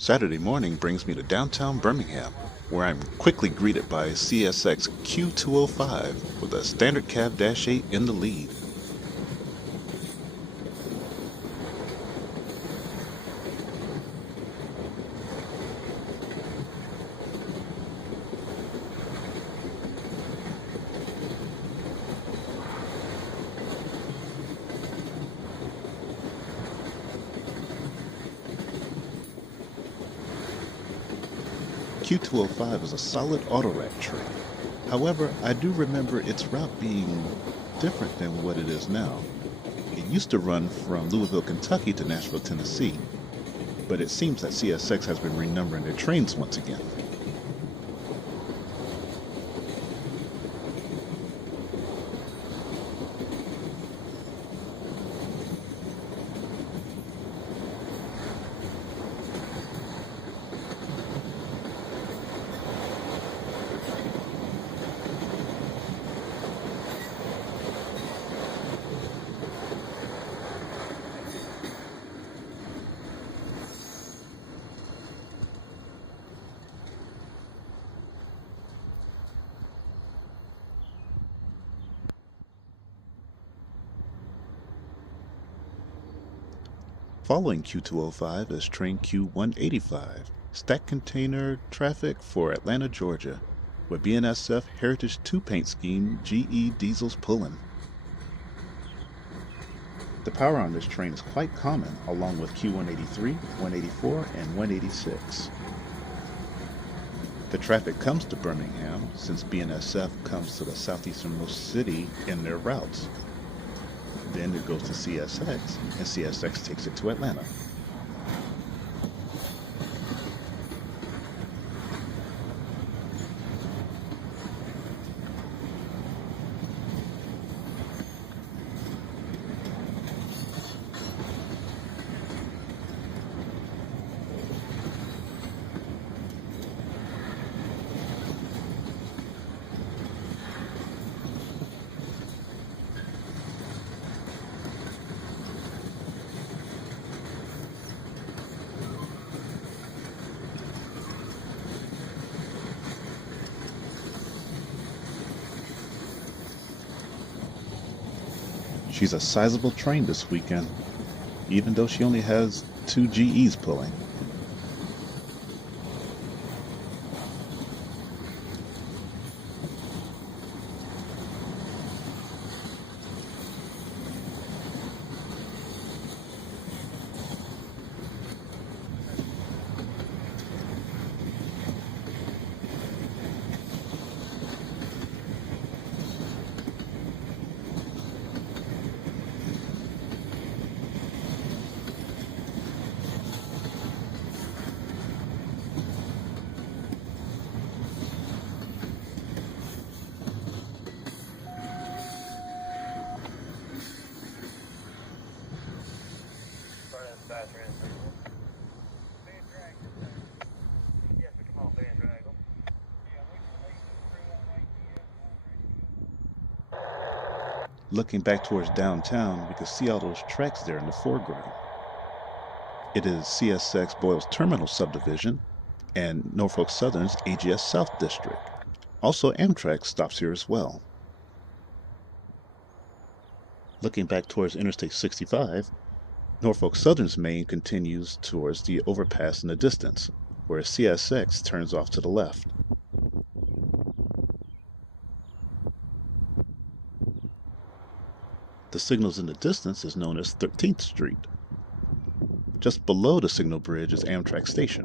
Saturday morning brings me to downtown Birmingham, where I'm quickly greeted by CSX Q205 with a standard cab Dash 8 in the lead. Q205 is a solid autorack train. However, I do remember its route being different than what it is now. It used to run from Louisville, Kentucky to Nashville, Tennessee, but it seems that CSX has been renumbering their trains once again. Following Q205 is train Q185, stack container traffic for Atlanta, Georgia, with BNSF Heritage 2 paint scheme GE diesels pulling. The power on this train is quite common, along with Q183, 184, and 186. The traffic comes to Birmingham since BNSF comes to the southeasternmost city in their routes. Then it goes to CSX, and CSX takes it to Atlanta. She's a sizable train this weekend, even though she only has 2 GEs pulling. Looking back towards downtown, we can see all those tracks there in the foreground. It is CSX Boyles Terminal Subdivision and Norfolk Southern's AGS South District. Also, Amtrak stops here as well. Looking back towards Interstate 65, Norfolk Southern's main continues towards the overpass in the distance, where CSX turns off to the left. The signals in the distance is known as 13th Street. Just below the signal bridge is Amtrak Station.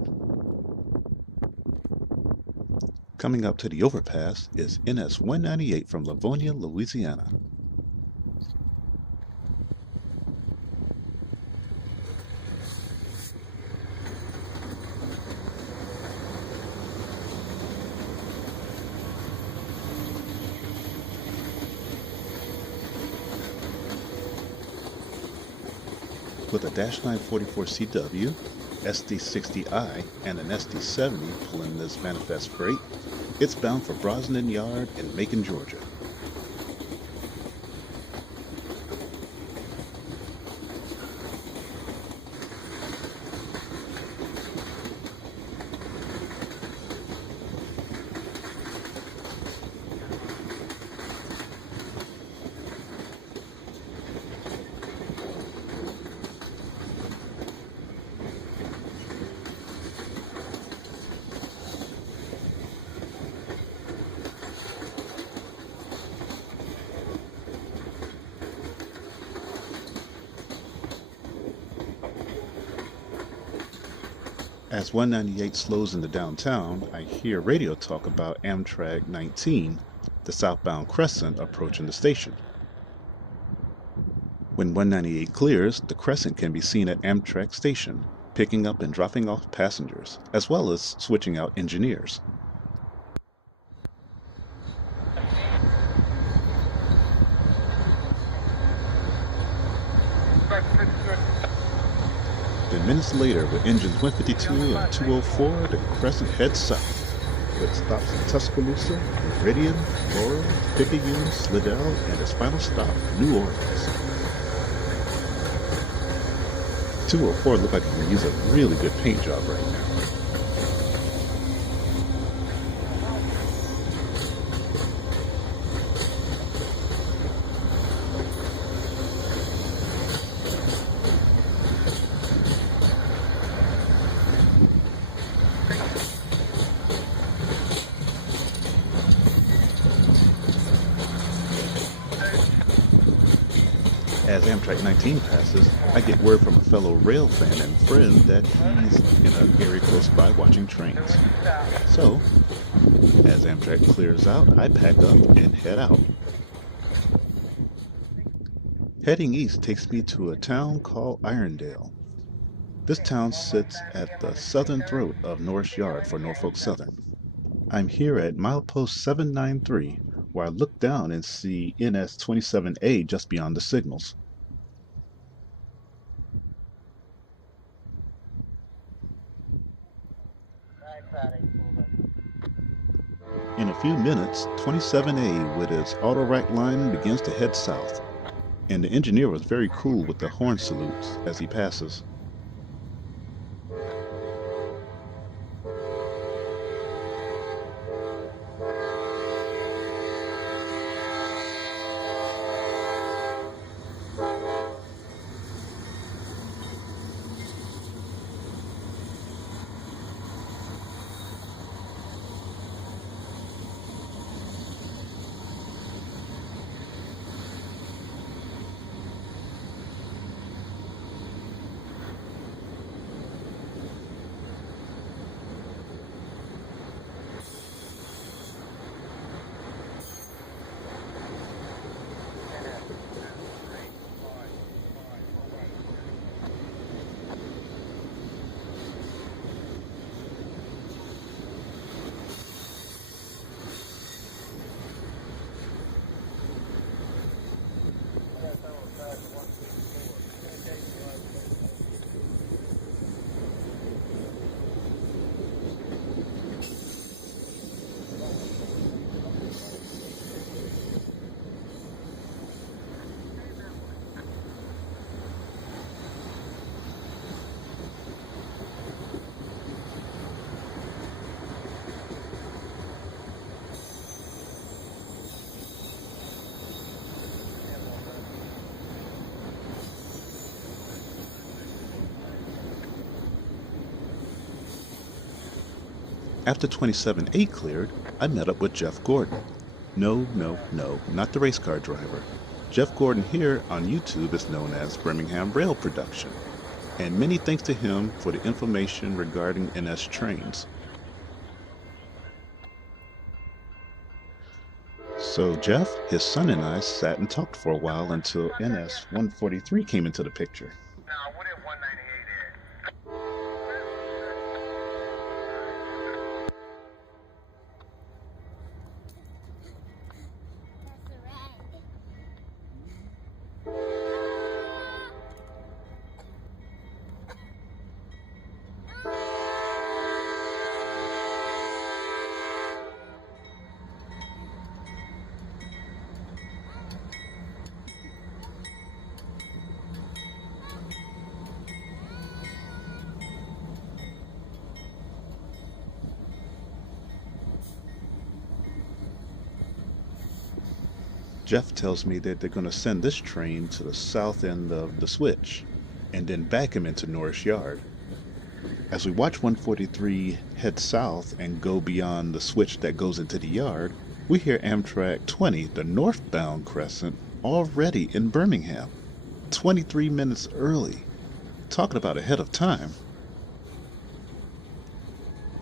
Coming up to the overpass is NS 198 from Livonia, Louisiana. With a Dash 944 CW, SD60I, and an SD70 pulling this manifest freight, it's bound for Brosnan Yard in Macon, Georgia. As 198 slows into downtown, I hear radio talk about Amtrak 19, the southbound Crescent, approaching the station. When 198 clears, the Crescent can be seen at Amtrak Station, picking up and dropping off passengers, as well as switching out engineers. Then minutes later, with engines 152 and 204, the Crescent heads south, with stops in Tuscaloosa, Meridian, Laurel, Picayune, Slidell, and its final stop, New Orleans. 204 look like it can use a really good paint job right now. As Amtrak 19 passes, I get word from a fellow Railfan and friend that he's in an area close by watching trains. So, as Amtrak clears out, I pack up and head out. Heading east takes me to a town called Irondale. This town sits at the southern throat of Norris Yard for Norfolk Southern. I'm here at milepost 793, where I look down and see NS 27A just beyond the signals. In a few minutes, 27A with its auto rack line begins to head south, and the engineer was very cool with the horn salutes as he passes. After 27A cleared, I met up with Jeff Gordon. No, not the race car driver. Jeff Gordon here on YouTube is known as Birmingham Rail Production, and many thanks to him for the information regarding NS trains. So Jeff, his son, and I sat and talked for a while until NS 143 came into the picture. Now, what if 198 is? Jeff tells me that they're going to send this train to the south end of the switch and then back him into Norris Yard. As we watch 143 head south and go beyond the switch that goes into the yard, we hear Amtrak 20, the northbound Crescent, already in Birmingham, 23 minutes early. Talking about ahead of time.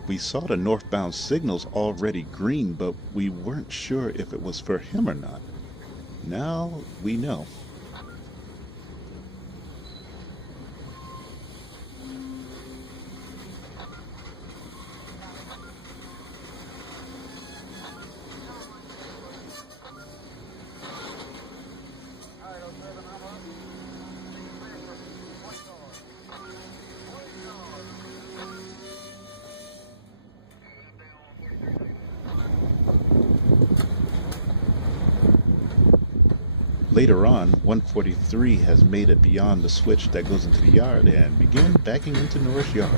We saw the northbound signals already green, but we weren't sure if it was for him or not. Now we know. Later on, 143 has made it beyond the switch that goes into the yard and began backing into Norris Yard.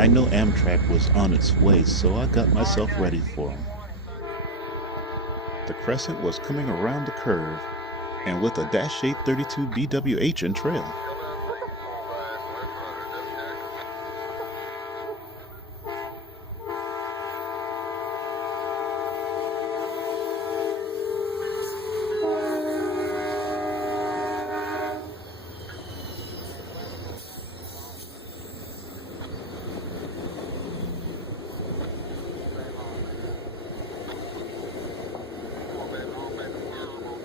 I know Amtrak was on its way, so I got myself ready for him. The Crescent was coming around the curve, and with a Dash 832 BWH in trail.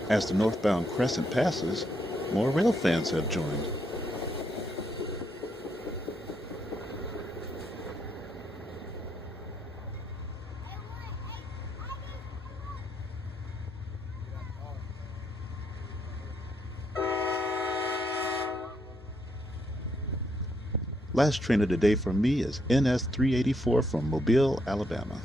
As the northbound Crescent passes, more rail fans have joined. Last train of the day for me is NS 384 from Mobile, Alabama.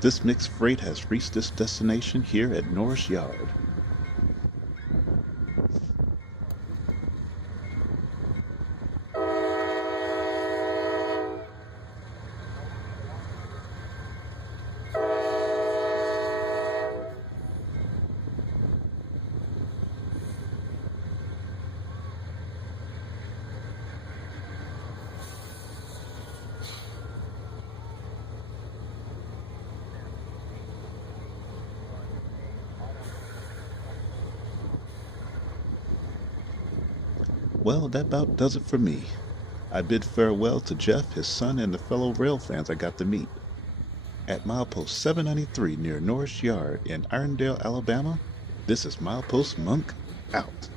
This mixed freight has reached its destination here at Norris Yard. Well, that about does it for me. I bid farewell to Jeff, his son, and the fellow rail fans I got to meet. At milepost 793 near Norris Yard in Irondale, Alabama, this is Milepost Monk, out.